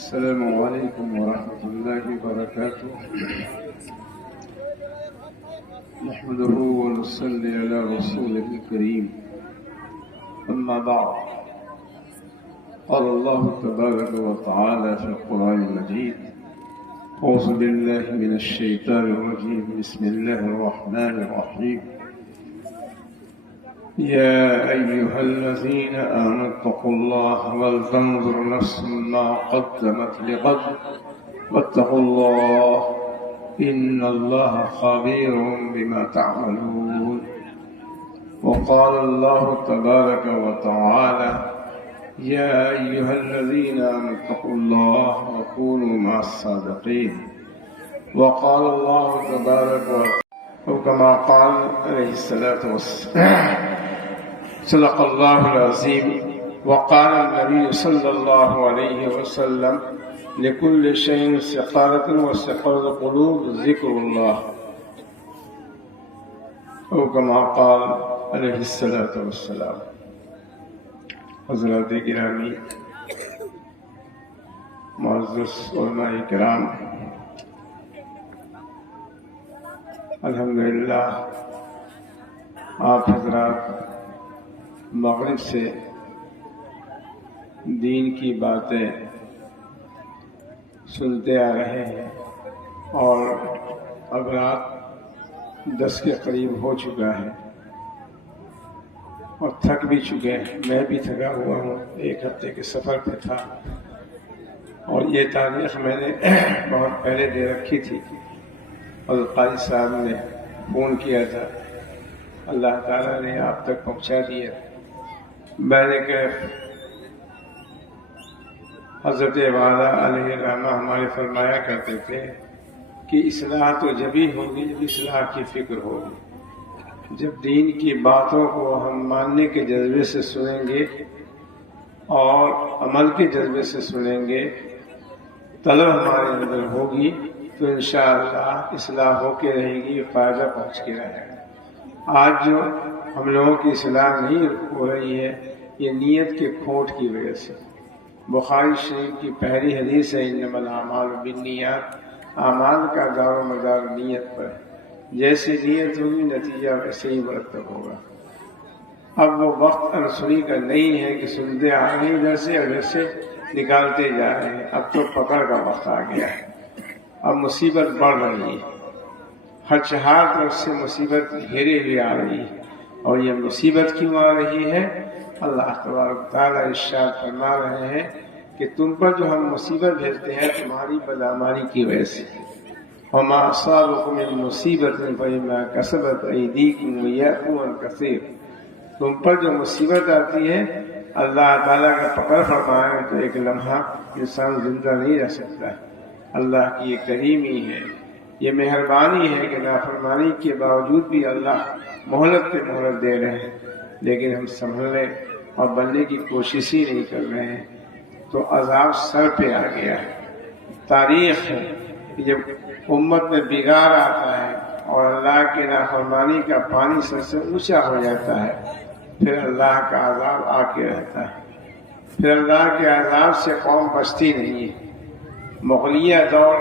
السلام عليكم ورحمة الله وبركاته. نحمده ونصلي على رسوله الكريم. أما بعد، قال الله تبارك وتعالى في القرآن المجيد: أعوذ بالله من الشيطان الرجيم. بسم الله الرحمن الرحيم. يا أيها الذين آمنوا اتقوا الله ولتنظر نفس ما قدمت لغد واتقوا الله إن الله خبير بما تعملون. وقال الله تبارك وتعالى: يا أيها الذين آمنوا اتقوا الله وكونوا مع الصادقين. وقال الله تبارك وتعالى وكما قال عليه الصلاة والسلام: صدق الله العظيم. وقال النبي صلى الله عليه وسلم: لكل شيء سقالة وسقالة القلوب ذكر الله. وكما قال عليه الصلاة والسلام. حضرات گرامی، معزز علماء کرام، الحمدللہ آپ حضرات مغرب سے دین کی باتیں سنتے آ رہے ہیں اور اب رات 10 کے قریب ہو چکا ہے اور تھک بھی چکے ہیں. میں بھی تھکا ہوا ہوں، 1 ہفتے کے سفر پہ تھا اور یہ تاریخ میں نے بہت پہلے دے رکھی تھی. حضرت قاری صاحب نے فون کیا تھا، اللہ تعالیٰ نے آپ تک پہنچا دیا. میں نے کہا حضرت والا علیہ الرحمہ ہمارے فرمایا کرتے تھے کہ اصلاح تو جبھی ہوگی جب اصلاح کی فکر ہوگی. جب دین کی باتوں کو ہم ماننے کے جذبے سے سنیں گے اور عمل کے جذبے سے سنیں گے، طلب ہمارے اندر ہوگی تو انشاءاللہ اصلاح ہو کے رہے گی، فائدہ پہنچ کے رہے گا. آج جو ہم لوگوں کی اصلاح نہیں ہو رہی ہے، یہ نیت کے کھوٹ کی وجہ سے. بخاری شریف کی پہلی حدیث ہے: انما الاعمال بالنیات. اعمال کا دار و مدار نیت پر ہے. جیسے نیت ہوگی نتیجہ ویسے ہی مرتب ہوگا. اب وہ وقت انسنی کا نہیں ہے کہ سنتے آ رہے ہیں ادھر سے ادھر سے نکالتے جا رہے ہیں. اب تو پکڑ کا وقت آ گیا ہے. اب مصیبت بڑھ رہی ہے، ہر چہار طرف سے مصیبت گھیرے ہوئے آ رہی ہے. اور یہ مصیبت کیوں آ رہی ہے؟ اللہ تبارک تعالیٰ ارشاد فرما رہے ہیں کہ تم پر جو ہم مصیبت بھیجتے ہیں تمہاری بدعمالی کی وجہ سے. وما اصابکم من مصیبت فبما کسبت ایدیکم ویعفو عن کثیر. تم پر جو مصیبت آتی ہے اللہ تعالیٰ کا پکڑ فرمائے تو ایک لمحہ انسان زندہ نہیں رہ سکتا ہے. اللہ کی یہ کریمی ہے، یہ مہربانی ہے کہ نافرمانی کے باوجود بھی اللہ مہلت پہ مہلت دے رہے ہیں، لیکن ہم سنبھلنے اور بننے کی کوشش ہی نہیں کر رہے ہیں تو عذاب سر پہ آ گیا ہے. تاریخ ہے کہ جب امت میں بگاڑ آتا ہے اور اللہ کے نافرمانی کا پانی سر سے اونچا ہو جاتا ہے، پھر اللہ کا عذاب آ کے رہتا ہے. پھر اللہ کے عذاب سے قوم بچتی نہیں ہے. مغلیہ دور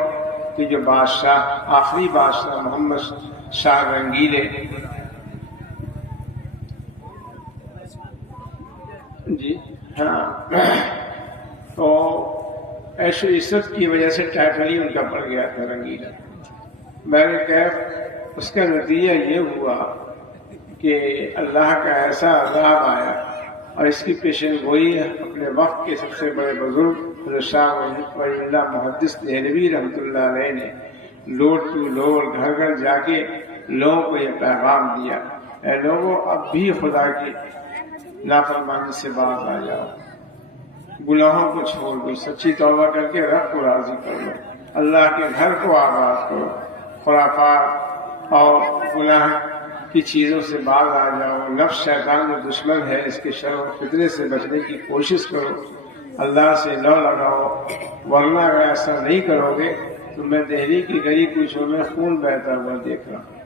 کے جو بادشاہ، آخری بادشاہ محمد شاہ رنگیلے جی ہاں، تو عیش و عشرت کی وجہ سے ٹائٹل ہی ان کا پڑ گیا تھا رنگیلا. میں نے کہا اس کا نتیجہ یہ ہوا کہ اللہ کا ایسا عذاب آیا. اور اس کی پیشن گوئی اپنے وقت کے سب سے بڑے بزرگ حضرت شاہ ولی اللہ محدث دہلوی رحمۃ اللہ علیہ نے لوٹ ٹو لوٹ گھر گھر جا کے لوگوں کو یہ پیغام دیا: اے لوگوں، اب بھی خدا کی نافرمانی سے باز آ جاؤ، گناہوں کو چھوڑ دو، سچی توبہ کر کے رب کو راضی کر لو، اللہ کے گھر کو آباد کرو، خرافات اور گناہ کی چیزوں سے باز آ جاؤ، نفس شیطان جو دشمن ہے اس کے شر و فتنے سے بچنے کی کوشش کرو، اللہ سے لو لگاؤ، ورنہ اگر ایسا نہیں کرو گے تو میں دہلی کی گلی کوچوں میں خون بہتا ہوا دیکھ رہا ہوں.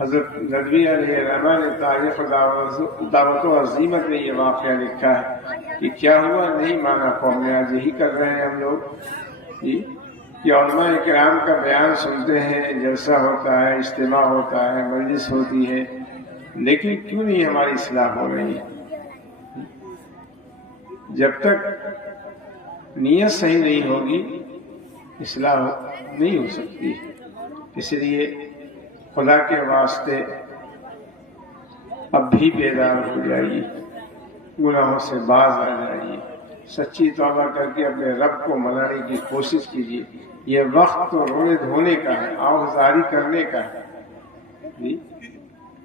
حضرت ندوی علیہ الرحمٰ نے تاریخ دعوت و عظیمت میں یہ واقعہ لکھا ہے کہ کیا ہوا، نہیں مانا قوم نے، آج یہی کر رہے ہیں ہم لوگ کہ علماء کرام کا بیان سنتے ہیں، جلسہ ہوتا ہے، اجتماع ہوتا ہے، مجلس ہوتی ہے، لیکن کیوں نہیں ہماری اصلاح ہو رہی ہے؟ جب تک نیت صحیح نہیں ہوگی اصلاح نہیں ہو سکتی. اس لیے خدا کے واسطے اب بھی بیدار ہو جائیے، گناہوں سے باز آ جائیے، سچی توبہ کر کے اپنے رب کو منانے کی کوشش کیجیے. یہ وقت تو رونے دھونے کا ہے، آہذاری کرنے کا ہے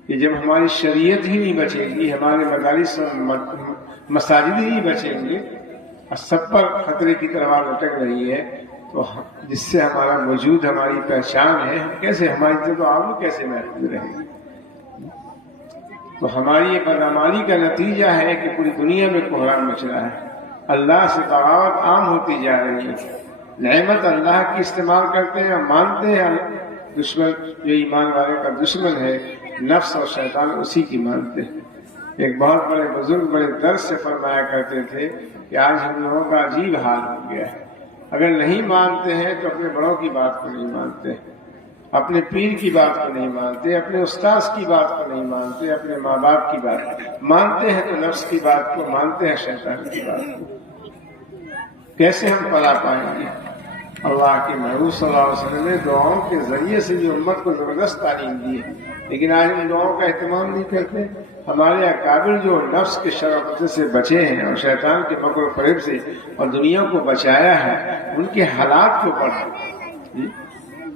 کہ جب ہماری شریعت ہی نہیں بچے گی، ہمارے مدارس مساجد ہی نہیں بچیں گے اور سب پر خطرے کی تلوار لٹک رہی ہے، تو جس سے ہمارا وجود، ہماری پہچان ہے، ہم کیسے، ہماری عزت و آبرو کیسے محفوظ رہے گی؟ تو ہماری یہ بدعمالی کا نتیجہ ہے کہ پوری دنیا میں کوہرام مچ رہا ہے، اللہ سے بغاوت عام ہوتی جا رہی ہے. نعمت اللہ کی استعمال کرتے ہیں، مانتے ہیں دشمن جو ایمان والے کا دشمن ہے نفس اور شیطان، اسی کی مانتے ہیں. ایک بہت بڑے بزرگ بڑے درد سے فرمایا کرتے تھے کہ آج ہم لوگوں کا عجیب حال ہو گیا ہے، اگر نہیں مانتے ہیں تو اپنے بڑوں کی بات کو نہیں مانتے، اپنے پیر کی بات کو نہیں مانتے، اپنے استاذ کی بات کو نہیں مانتے، اپنے ماں باپ کی بات مانتے ہیں تو نفس کی بات کو مانتے ہیں، شیطان کی بات کو. کیسے ہم پلا پائیں گے؟ اللہ کے محبوب صلی اللہ علیہ وسلم نے دعاؤں کے ذریعے سے جو امت کو زبردست تعلیم دی ہے، لیکن آج ہم دعاؤں کا اہتمام نہیں کرتے. ہمارے اکابر جو نفس کے شر و فتنہ سے بچے ہیں اور شیطان کے مکر و فریب سے اور دنیا کو بچایا ہے، ان کے حالات کو پڑھیں،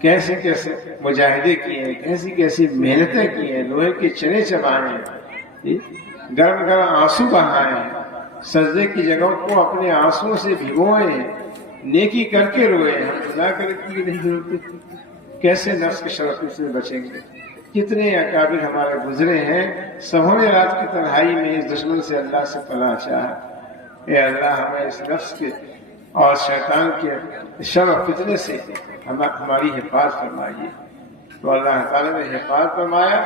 کیسے کیسے مجاہدے کیے ہیں، کیسی کیسی محنتیں کی ہیں، لوہے کے چنے چبائے ہیں، گرم گرم آنسو بہائے ہیں، سجدے کی جگہوں کو اپنے آنسوؤں سے بھگوئے ہیں، نیکی کر کے روئے ہیں. ہم خدا کرے کی نہیں روتے، کیسے نفس کے شر سے بچیں گے؟ کتنے اکابر ہمارے گزرے ہیں، سبوں نے رات کی تنہائی میں اس دشمن سے اللہ سے پناہ چاہا. اے اللہ ہمیں اس نفس کے اور شیطان کے شر و فتنے سے ہماری حفاظت فرمائیے. تو اللہ تعالیٰ نے حفاظت فرمایا،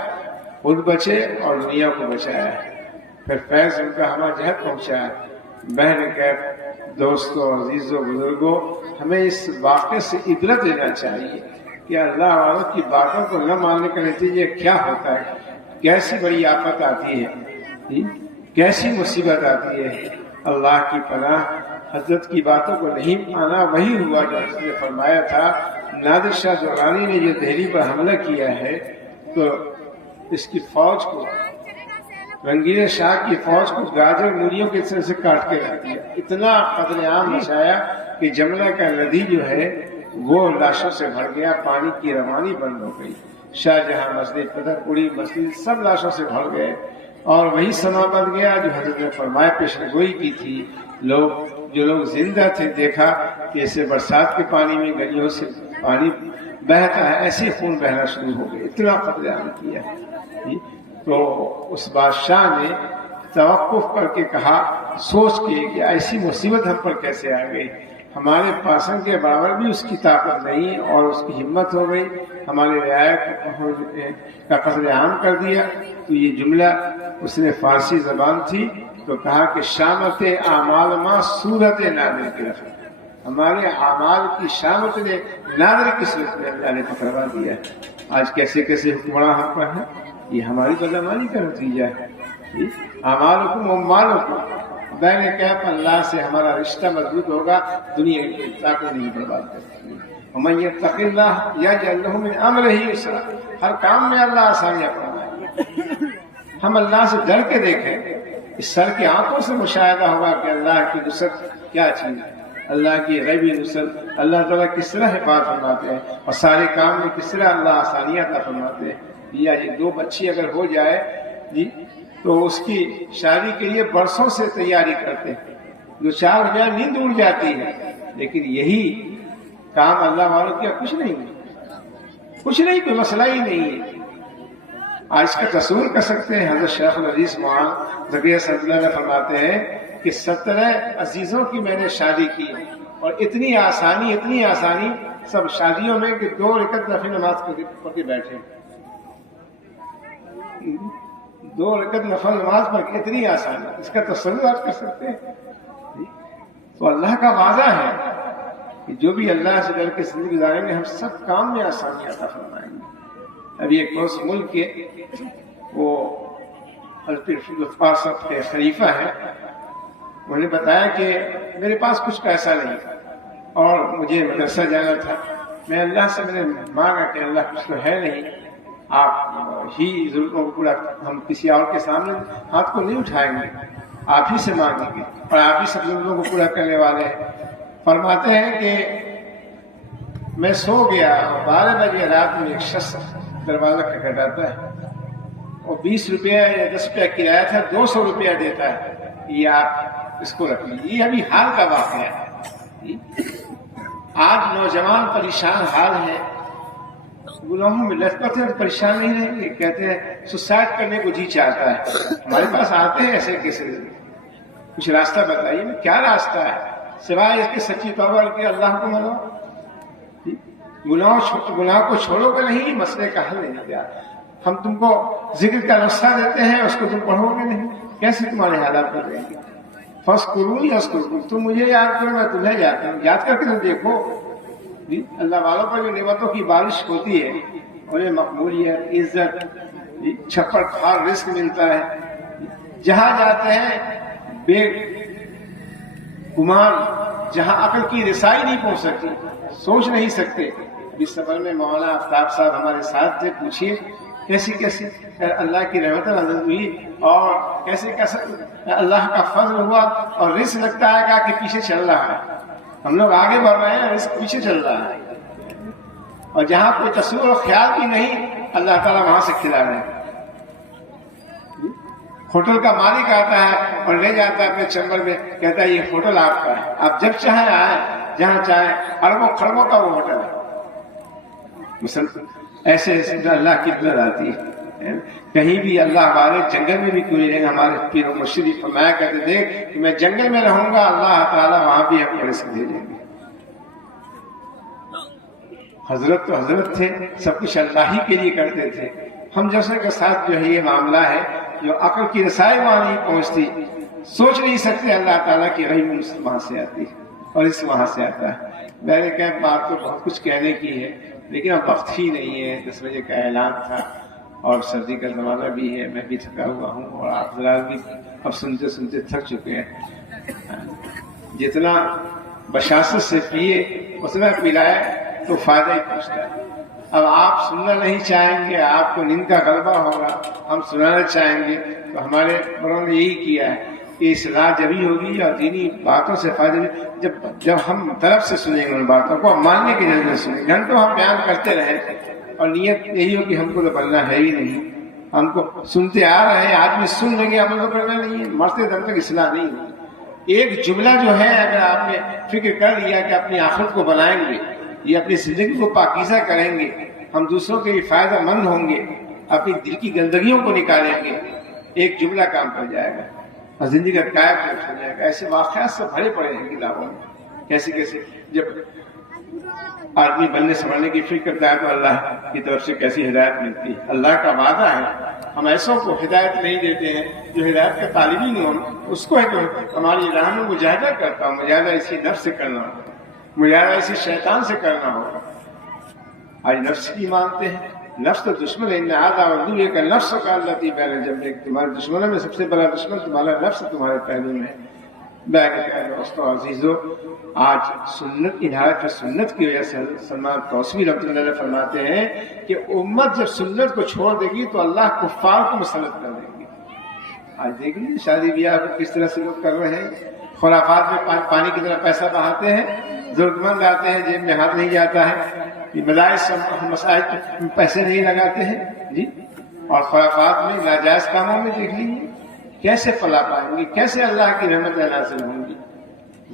خود بچے اور دنیا کو بچایا، پھر فیض ان کا ہمارا جہت پہنچایا. بہن کیف، دوستوں، عزیزوں، بزرگوں، ہمیں اس واقعے سے عبرت لینا چاہیے کہ اللہ والوں کی باتوں کو نہ ماننے کا نتیجہ کیا ہوتا ہے، کیسی بڑی آفت آتی ہے، کیسی مصیبت آتی ہے. اللہ کی پناہ، حضرت کی باتوں کو نہیں مانا وہی ہوا جو حضرت نے فرمایا تھا. نادر شاہ درانی نے جو دہلی پر حملہ کیا ہے تو اس کی فوج کو، رنگیر شاہ کی فوج کو گاجر مولیوں کے سر سے کاٹ کے رکھ دیا. اتنا قتل عام مچایا کہ جمنا کا ندی جو ہے وہ لاشوں سے بھر گیا، پانی کی روانی بند ہو گئی. شاہ جہاں مسجد، فتح پوری مسجد سب لاشوں سے بھر گئے، اور وہی سما بن گیا جو حضرت نے فرمایا پیشن گوئی کی تھی. جو لوگ زندہ تھے دیکھا کہ اسے برسات کے پانی میں گلیوں سے پانی بہتا ہے، ایسے خون بہنا شروع ہو گئے. اتنا قتل عام کیا. تو اس بادشاہ نے توقف کر کے کہا، سوچ کے کہ ایسی مصیبت ہم پر کیسے آ گئی، ہمارے پاسنگ کے برابر بھی اس کی طاقت نہیں اور اس کی ہمت ہو گئی، ہمارے رعایا کا قتل عام کر دیا. تو یہ جملہ اس نے فارسی زبان تھی تو کہا کہ شامت اعمال ما صورت نادر کی رفت، ہمارے اعمال کی شامت نے نادر کی صورت میں اللہ نے پکڑوا دیا. آج کیسے کیسے حکمراں ہم پر ہیں، یہ ہماری بدعمالی کا نتیجہ ہے. اعمالکم اموالکم، بین کیف اللہ سے ہمارا رشتہ مضبوط ہوگا، دنیا کی طاقت نہیں برباد کرتی. ومن یتق اللہ یجعل له من امرہ یسرا، ہر کام میں اللہ آسانیاں فرمائے. ہم اللہ سے ڈر کے دیکھیں، اس سر کی آنکھوں سے مشاہدہ ہوگا کہ اللہ کی نصرت کیا چیز ہے، اللہ کی غیبی نصرت، اللہ تعالیٰ کس طرح حفاظت فرماتے ہیں اور سارے کام میں کس طرح اللہ آسانیاں عطا فرماتے ہیں. یہ 2 بچی اگر ہو جائے تو اس کی شادی کے لیے برسوں سے تیاری کرتے ہیں. جو 4 ہو جائے نیند اڑ جاتی ہے، لیکن یہی کام اللہ والوں کیا کچھ نہیں، کوئی مسئلہ ہی نہیں ہے. آج اس کا تصور کر سکتے ہیں. حضرت شیخ الحدیث مولانا زکریا صاحب اللہ فرماتے ہیں کہ 17 عزیزوں کی میں نے شادی کی اور اتنی آسانی سب شادیوں میں کہ 2 رکعت نفل نماز پڑھ کے بیٹھے. 2 رکعت نفل نماز پڑھ کے اتنی آسان ہے، اس کا تصور آپ کر سکتے ہیں؟ تو اللہ کا وعدہ ہے کہ جو بھی اللہ سے ڈر کے زندگی گزاریں گے ہم سب کام میں آسانی عطا فرمائیں گے۔ ابھی ایک اس ملک کے وہ صاحب کے خلیفہ ہیں، انہوں نے بتایا کہ میرے پاس کچھ پیسہ نہیں اور مجھے مدرسہ جانا تھا، میں اللہ سے میں نے مانگا کہ اللہ کچھ تو ہے نہیں، آپ ہی ضرورتوں کو پورا، ہم کسی اور کے سامنے ہاتھ کو نہیں اٹھائیں گے، آپ ہی سے مانگیں گے اور آپ ہی سب ضرورتوں کو پورا کرنے والے ہیں۔ فرماتے ہیں کہ میں سو گیا اور 12 بجے رات میں ایک شخص دروازہ کھٹکھٹاتا ہے اور 20 روپیہ یا 10 روپیہ کرایہ تھا، 200 روپیہ دیتا ہے، یہ آپ اس کو رکھ لیجیے۔ یہ ابھی حال کا واقعہ ہے۔ آج نوجوان پریشان حال ہے، گناہوں میں لت پت ہے، پریشان نہیں رہیں گے، کہتے ہیں سوسائڈ کرنے کو جی چاہتا ہے۔ ہمارے پاس آتے ہیں ایسے کیسے، کچھ راستہ بتائیے، کیا راستہ ہے سوائے اس کے سچی توبہ کے اللہ کو منو؟ گناہ کو چھوڑو گے نہیں، مسئلے کا حل نہیں دیا۔ ہم تم کو ذکر کا نسخہ دیتے ہیں، اس کو تم پڑھو گے نہیں، کیسے تمہارے حالات کر دیں گے؟ فَاذْكُرُونِي أَذْكُرْكُمْ، تم مجھے یاد کرو میں تمہیں یاد کروں، یاد کر کے تم دیکھو اللہ والوں پر جو نعمتوں کی بارش ہوتی ہے، انہیں مقبولیت، عزت، چھپڑ کھار رزق ملتا ہے، جہاں جاتے ہیں بے گمان، جہاں عقل کی رسائی نہیں پہنچ سکتی، سوچ نہیں سکتے۔ اس سفر میں مولانا آفتاب صاحب ہمارے ساتھ تھے، پوچھیے کیسی کیسی اللہ کی رحمت نازل ہوئی اور کیسے کیسے اللہ کا فضل ہوا، اور رزق لگتا ہے کہ پیچھے چل رہا ہے، ہم لوگ آگے بڑھ رہے ہیں، رزق پیچھے چل رہا ہے، اور جہاں کوئی تصور و خیال بھی نہیں اللہ تعالیٰ وہاں سے کھلا رہے ہیں۔ ہوٹل کا مالک آتا ہے اور لے جاتا ہے اپنے چیمبر میں، کہتا ہے یہ ہوٹل آپ کا ہے، آپ جب چاہیں آئیں، جہاں چاہیں، اربوں خربوں کا وہ ہوٹل ہے۔ ایسے ایسے اللہ کی قدرت آتی ہے، کہیں بھی اللہ ہمارے جنگل میں بھی کوئی رہے گا، ہمارے پیر و مرشد فرمایا کرتے تھے کہ میں جنگل میں رہوں گا، اللہ تعالیٰ وہاں بھی ہم کو رزق دے دیں گے۔ حضرت تو حضرت تھے، سب کچھ اللہ ہی کے لیے کرتے تھے۔ ہم جیسے کے ساتھ جو ہے یہ معاملہ ہے، جو عقل کی رسائی وہاں نہیں پہنچتی، سوچ نہیں سکتے اللہ تعالیٰ کی رحم وہاں سے آتی ہے اور اس وہاں سے آتا ہے۔ میں نے کہا بات تو بہت کچھ کہنے کی ہے، لیکن اب وقت ہی نہیں ہے، 10 بجے کا اعلان تھا اور سردی کا زمانہ بھی ہے، میں بھی تھکا ہوا ہوں اور آپ حضرات بھی اب سنتے سنتے تھک چکے ہیں۔ جتنا بشاست سے پیے اتنا پلائے تو فائدہ ہی پہنچتا ہے۔ اب آپ سننا نہیں چاہیں گے، آپ کو نیند کا غلبہ ہوگا، ہم سنانا چاہیں گے، تو ہمارے بڑوں نے یہی کیا ہے کہ اصلاح جبھی ہوگی اور دینی باتوں سے فائدہ جب ہم طرف سے سنیں گے ان باتوں کو، ماننے کے جذبے سے سنیں، گھنٹوں ہم بیان کرتے رہیں اور نیت یہی ہو کہ ہم کو تو بننا ہے ہی نہیں، ہم کو سنتے آ رہے ہیں، آدمی سن لیں گے، عمل تو کرنا نہیں ہے، مرتے دم تک اصلاح نہیں ہوگی۔ ایک جملہ جو ہے اگر آپ نے فکر کر لیا کہ اپنی آخرت کو بنائیں گے، یہ اپنی زندگی کو پاکیزہ کریں گے، ہم دوسروں کے لیے فائدہ مند ہوں گے، اپنی دل کی گندگیوں کو نکالیں گے، ایک جملہ کام کر جائے گا اور زندگی کا قائب ہو جائے گا۔ ایسے واقعات سے بھرے پڑے ہیں کتابوں میں، کیسے کیسے جب آدمی بننے سنبھلنے کی فکر کرتا ہے تو اللہ کی طرف سے کیسی ہدایت ملتی ہے۔ اللہ کا وعدہ ہے، ہم ایسوں کو ہدایت نہیں دیتے ہیں جو ہدایت کا طالبی نہیں ہو، اس کو ہے کہ ہماری راہ میں مجاہدہ کرتا ہوں، مجاہدہ اسی نفس سے کرنا ہوگا، مجاہدہ اسی شیطان سے کرنا ہوگا۔ آج نفس کی مانتے ہیں، نفس تو دشمن ہے، عدو کا نفس کا اللہ کی بین جنبیک، تمہارے دشمنوں میں سب سے بڑا دشمن تمہارا نفس تمہارے پہلو میں ہے۔ دوستوں عزیزوں، آج سنت ہدایت و سنت کی وجہ سے سلمان توسوی رحمۃ اللہ علیہ فرماتے ہیں کہ امت جب سنت کو چھوڑ دے گی تو اللہ کفار کو مسلط کر دیں گے۔ آج دیکھ لیجیے شادی بیاہ کس طرح سے لوگ کر رہے ہیں، خرافات میں پانی کی طرح پیسہ بہاتے ہیں، ضرورت مند آتے ہیں جیب میں ہاتھ نہیں جاتا ہے، مدارس مساجد میں پیسے نہیں لگاتے ہیں جی، اور خرافات میں ناجائز کاموں میں دیکھ لیجیے کیسے پلا پائیں گے، کیسے اللہ کی رحمت نازل ہوں گی۔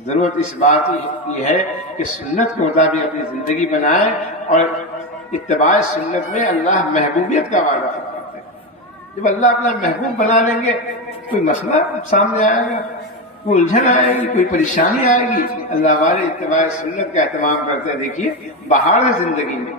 ضرورت اس بات کی ہے کہ سنت کے مطابق اپنی زندگی بنائیں اور اتباع سنت میں اللہ محبوبیت کا وعدہ کرتے ہیں۔ جب اللہ اپنا محبوب بنا لیں گے کوئی مسئلہ سامنے آئے گا، کوئی الجھن آئے گی، کوئی پریشانی آئے گی، اللہ والے اتباع سنت کا اہتمام کرتے ہیں۔ دیکھیے بہار ہے زندگی میں،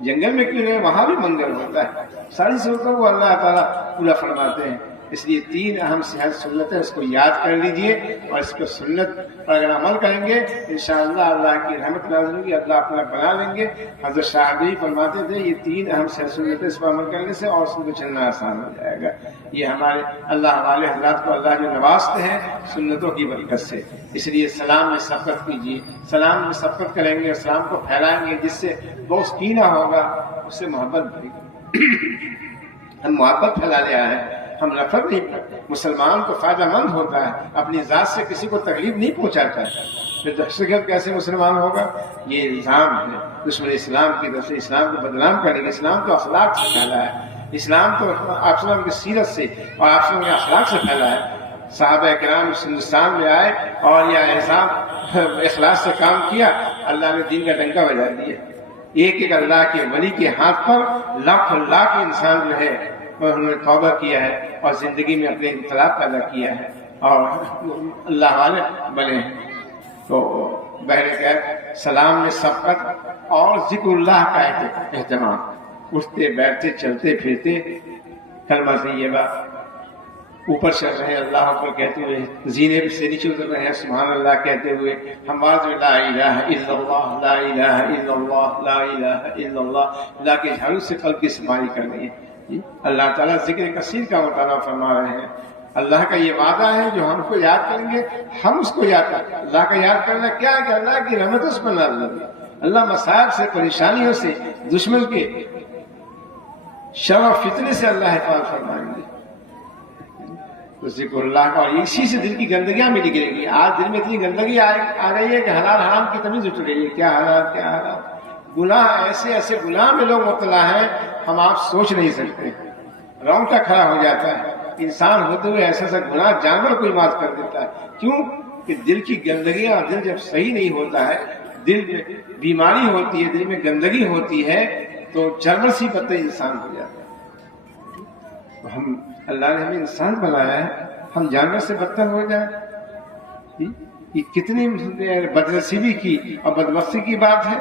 جنگل میں کیوں نہیں، وہاں بھی منگل ہوتا ہے، ساری صورتوں کو اللہ تعالیٰ پورا فرماتے ہیں. اس لیے 3 اہم صحت سنت ہے، اس کو یاد کر لیجئے اور اس کو سنت پر اگر عمل کریں گے انشاءاللہ اللہ کی رحمت نازل ہوگی، اللہ اپنا بنا لیں گے. حضرت شاہدی فرماتے تھے یہ 3 اہم صحت سنت ہے، اس پر عمل کرنے سے اور اس کو چلنا آسان ہو جائے گا. یہ ہمارے اللہ والے حضرات کو اللہ جو نوازتے ہیں سنتوں کی برکت سے. اس لیے سلام میں سبقت کیجیے، سلام میں سبقت کریں گے، سلام کو پھیلائیں گے، جس سے بغض کینہ ہوگا اس سے محبت بڑھے گی. ہم محبت پھیلا لیا ہے، ہم نفرت نہیں کرتے. مسلمان کو فائدہ مند ہوتا ہے، اپنی ذات سے کسی کو تکلیف نہیں پہنچاتا ہے. پھر دہشت کیسے مسلمان ہوگا؟ یہ الزام ہے دشمن اسلام کی طرف سے، اسلام کو بدنام کرنے کے. اسلام تو اخلاق سے پھیلا ہے، اسلام تو آپ وسلم کی سیرت سے اور آپ وسلم کے اخلاق سے پھیلا ہے. صحابہ کرام اس ہندوستان میں آئے اور یہ احسان اخلاص سے کام کیا، اللہ نے دین کا ڈنکا بجا دیا. ایک اللہ کے ولی کے ہاتھ پر لاکھ انسان جو ہے انہوں نے توبہ کیا ہے اور زندگی میں اپنے انقلاب پیدا کیا ہے اور اللہ والے بنے ہیں. تو بہرکیف سلام میں سبقت اور ذکر اللہ کا اہتمام، اٹھتے بیٹھتے چلتے پھرتے کلمہ طیبہ اوپر چل رہے ہیں اللہ اوپر کہتے ہوئے، زینے سے نیچے اتر رہے ہیں سبحان اللہ کہتے ہوئے، ہم واضح لا الہ الا اللہ لا الہ الا اللہ لا الہ الا اللہ. اللہ کے جھاڑو سے قلب کی سمائی کرنی ہے. اللہ تعالیٰ ذکر کثیر کا مطالعہ فرما رہے ہیں. اللہ کا یہ وعدہ ہے جو ہم کو یاد کریں گے ہم اس کو یاد کریں. اللہ کا یاد کرنا کیا ہے کہ اللہ کی رحمت اس پر نازل ہوگی. اللہ مصائب سے، پریشانیوں سے، دشمن کے شر و فتنے سے اللہ حفاظت فرمائیں گے. تو ذکر اللہ کا، اور اسی سے دل کی گندگیاں بھی نکلیں گی. آج دل میں اتنی گندگی آ رہی ہے کہ حلال حرام کی تمیز اٹھ رہی ہے. کیا حلال کیا حرام، گناہ ایسے گناہ میں لوگ مبتلا ہیں ہم آپ سوچ نہیں سکتے. رونگٹا کھڑا ہو جاتا ہے. انسان ہوتے ہوئے ایسا گناہ جانور کو معاف کر دیتا ہے. کیوں کہ دل کی گندگیاں، دل جب صحیح نہیں ہوتا ہے، دل میں بیماری ہوتی ہے، دل میں گندگی ہوتی ہے تو جانور سی بدتر انسان ہو جاتا ہے. تو ہم اللہ نے ہمیں انسان بنایا ہے، ہم جانور سے بدتر ہو جائیں؟ یہ کتنی بدنصیبی کی اور بدبختی کی بات ہے.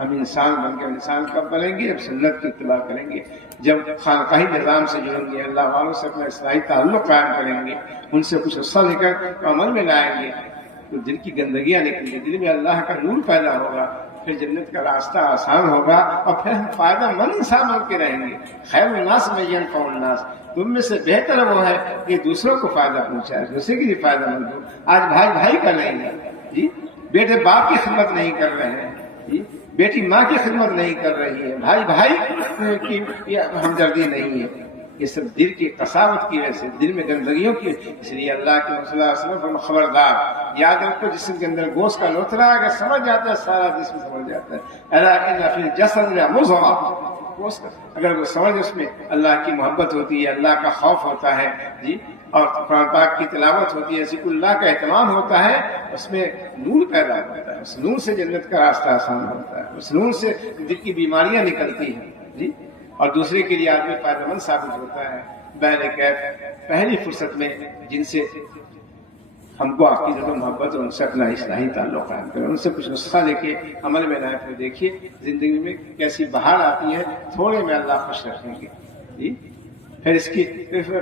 ہم انسان بن کے انسان کب بنیں گے؟ جب سنت کی اتباع کریں گے، جب خانقاہی نظام سے جڑیں گے، اللہ والوں سے اپنا اصلاحی تعلق قائم کریں گے، ان سے کچھ حصہ لے کر عمل میں لائیں گے تو دل کی گندگیاں نکلیں گی، دل میں اللہ کا نور پیدا ہوگا، پھر جنت کا راستہ آسان ہوگا اور پھر ہم فائدہ مند انسان بن کے رہیں گے. خیر الناس من ینفع الناس، تم میں سے بہتر وہ ہے کہ دوسروں کو فائدہ پہنچائے، دوسرے کے لیے فائدہ مند ہو. آج بھائی کا نہیں ہے جی، بیٹے باپ کی خدمت نہیں کر رہے ہیں جی، بیٹی ماں کی خدمت نہیں کر رہی ہے، بھائی کی ہمدردی نہیں ہے. یہ سب دل کی قساوت کی وجہ سے، دل میں گندگیوں کی. اس لیے اللہ کے صلی اللہ علیہ وسلم خبردار، یاد رکھو جسم کے اندر گوشت کا لوتھڑا اگر سمجھ جاتا ہے سارا جسم سمجھ جاتا ہے. الا ان فی الجسد مضغۃ، گوشت اگر وہ سمجھ، اس میں اللہ کی محبت ہوتی ہے، اللہ کا خوف ہوتا ہے جی، اور قرآن پاک کی تلاوت ہوتی ہے، ذکر اللہ کا اہتمام ہوتا ہے، اس میں نور پیدا ہوتا ہے. اس نور سے جنت کا راستہ آسان ہوتا ہے، اس نور سے دل کی بیماریاں نکلتی ہیں جی، اور دوسرے کے لیے آدمی فائدہ مند ثابت ہوتا ہے. بہرکیف پہلی فرصت میں جن سے ہم کو عقیدت و محبت اور ان سے اپنا اصلاحی تعلق قائم کریں، ان سے کچھ نسخہ لے کے عمل میں لائیں. پھر دیکھیے زندگی میں کیسی بہار آتی ہے، تھوڑے میں اللہ خوش رکھیں گے جی. پھر اس کی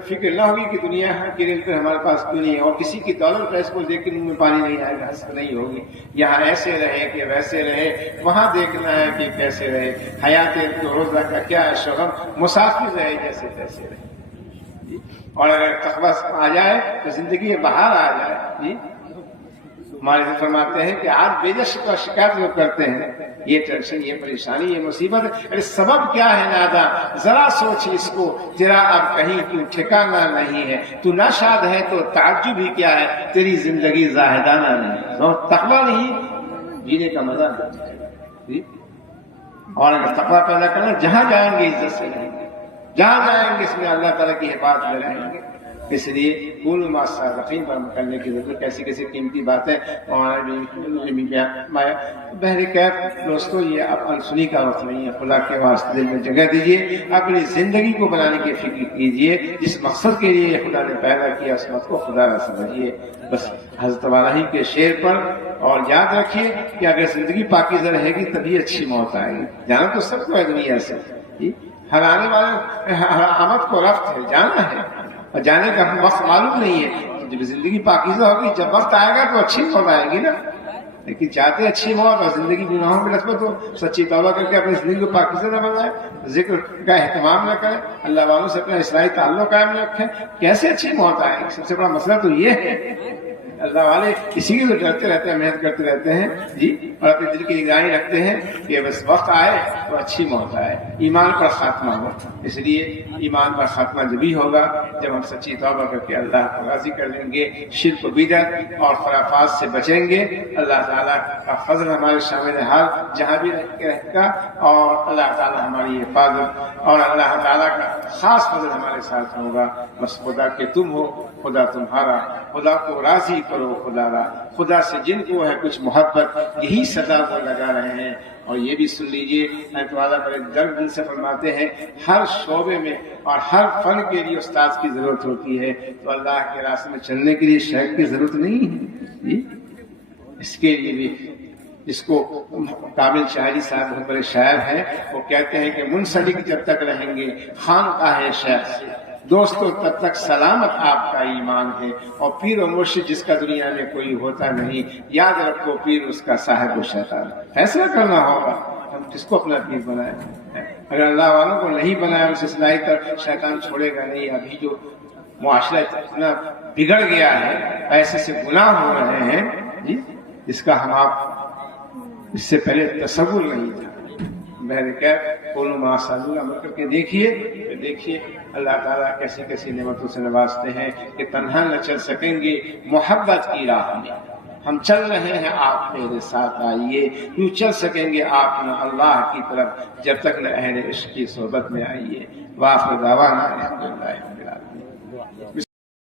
فکر نہ ہوگی کہ دنیا کی ریل ہمارے پاس کیوں نہیں ہے، اور کسی کی دولت پر اس کو دیکھ کے منہ میں پانی نہیں آئے گا، حسد نہیں ہوگی. یہاں ایسے رہے کہ ویسے رہے، وہاں دیکھنا ہے کہ کیسے رہے. حیات روزہ کا کیا ہے شغم، مسافر رہے جیسے تیسے رہے جی. اور اگر تقویٰ آ جائے تو زندگی میں بہار آ جائے جی. ہمارے سے فرماتے ہیں کہ آج بے جش کا شکایت لوگ کرتے ہیں، یہ ٹینشن، یہ پریشانی، یہ مصیبت، ارے سبب کیا ہے نادا، ذرا سوچ اس کو، تیرا اب کہیں کیوں ٹھکانا نہیں ہے. تو ناشاد ہے تو تعجب ہی کیا ہے، تیری زندگی زاہدانہ نہیں، اور تقویٰ نہیں، جینے کا مزہ نہیں. اور اگر تقویٰ پیدا کرنا، جہاں جائیں گے عزت سے رہیں گے، جہاں جائیں گے اس میں اللہ تعالیٰ کی حفاظت میں رہیں گے. اس لیے کل ما صادقین پر عمل کرنے کی ضرورت. کیسی کیسی قیمتی باتیں بہرکیف دوستو، یہ آپ انسنی کا وقت نہیں ہے. خدا کے واسطے دل میں جگہ دیجیے، اپنی زندگی کو بنانے کی فکر کیجیے. جس مقصد کے لیے خدا نے پیدا کیا اس وقت کو خدا نہ سمجھیے. بس حضرت والا ہی کے شعر پر اور یاد رکھیے کہ اگر زندگی پاکیزہ رہے گی تبھی اچھی موت آئے گی. جانا تو سب کو ہے دنیا سے, ہر آنے والے آمد کو رفت ہے, جانا ہے, اور جانے کا وقت معلوم نہیں ہے. جب زندگی پاکیزہ ہوگی, جب وقت آئے گا تو اچھی موت آئے گی نا. لیکن چاہتے اچھی موت اور زندگی گناہوں میں لطفت ہو, سچی توبہ کر کے اپنی زندگی کو پاکیزہ نہ بنائے, ذکر کا اہتمام نہ کریں, اللہ والوں سے اپنا اصلاحی تعلق قائم نہ رکھیں, کیسے اچھی موت آئے گی؟ سب سے بڑا مسئلہ تو یہ ہے. اللہ والے اسی کے لیے ڈرتے رہتے ہیں, محنت کرتے رہتے ہیں جی, اور اپنے دل کی نگرانی رکھتے ہیں کہ بس وقت آئے تو اچھی موت آئے, ایمان پر خاتمہ ہو. اس لیے ایمان پر خاتمہ جبھی ہوگا جب ہم سچی توبہ کر کے اللہ کو راضی کر لیں گے, شرک و بدعت اور خرافات سے بچیں گے. اللہ تعالیٰ کا فضل ہمارے شامل حال جہاں بھی رہے گا, اور اللہ تعالیٰ ہماری حفاظت اور اللہ تعالیٰ کا خاص فضل ہمارے ساتھ ہوگا. بس خدا کہ تم ہو, خدا تمہارا, خدا کو راضی کرو خدا را, خدا سے جن کو ہے کچھ محبت, یہی صدا کو لگا رہے ہیں. اور یہ بھی سن لیجئے, اللہ تعالیٰ بڑے درد دل سے فرماتے ہیں ہر شعبے میں اور ہر فن کے لیے استاد کی ضرورت ہوتی ہے, تو اللہ کے راستے میں چلنے کے لیے شیخ کی ضرورت نہیں ہے. اس کے لیے بھی جس کو کامل شاعری صاحب بہت بڑے شاعر ہیں, وہ کہتے ہیں کہ منسلک جب تک رہیں گے خانقاہ شیخ سے, دوستو تب تک سلامت آپ کا ایمان ہے. اور پیر و مرشد جس کا دنیا میں کوئی ہوتا نہیں, یاد رکھو پیر اس کا صاحب و شیطان. فیصلہ کرنا ہوگا ہم کس کو اپنا پیر بنائیں. اگر اللہ والوں کو نہیں بنایا, اسے اصلاحی طرف شیطان چھوڑے گا نہیں. ابھی جو معاشرہ اتنا بگڑ گیا ہے, ایسے سے گناہ ہو رہے ہیں جی, جس کا ہم آپ اس سے پہلے تصور نہیں تھا. میں نے کہا قولوا ما سالون عمل کر کے دیکھیے اللہ تعالیٰ کیسی کیسی نعمتوں سے نوازتے ہیں کہ تنہا نہ چل سکیں گے محبت کی راہ میں. ہم چل رہے ہیں, آپ میرے ساتھ آئیے. یوں چل سکیں گے آپ نہ اللہ کی طرف جب تک نہ اہل عشق کی صحبت میں آئیے. وآخر دعوانا الحمدللہ.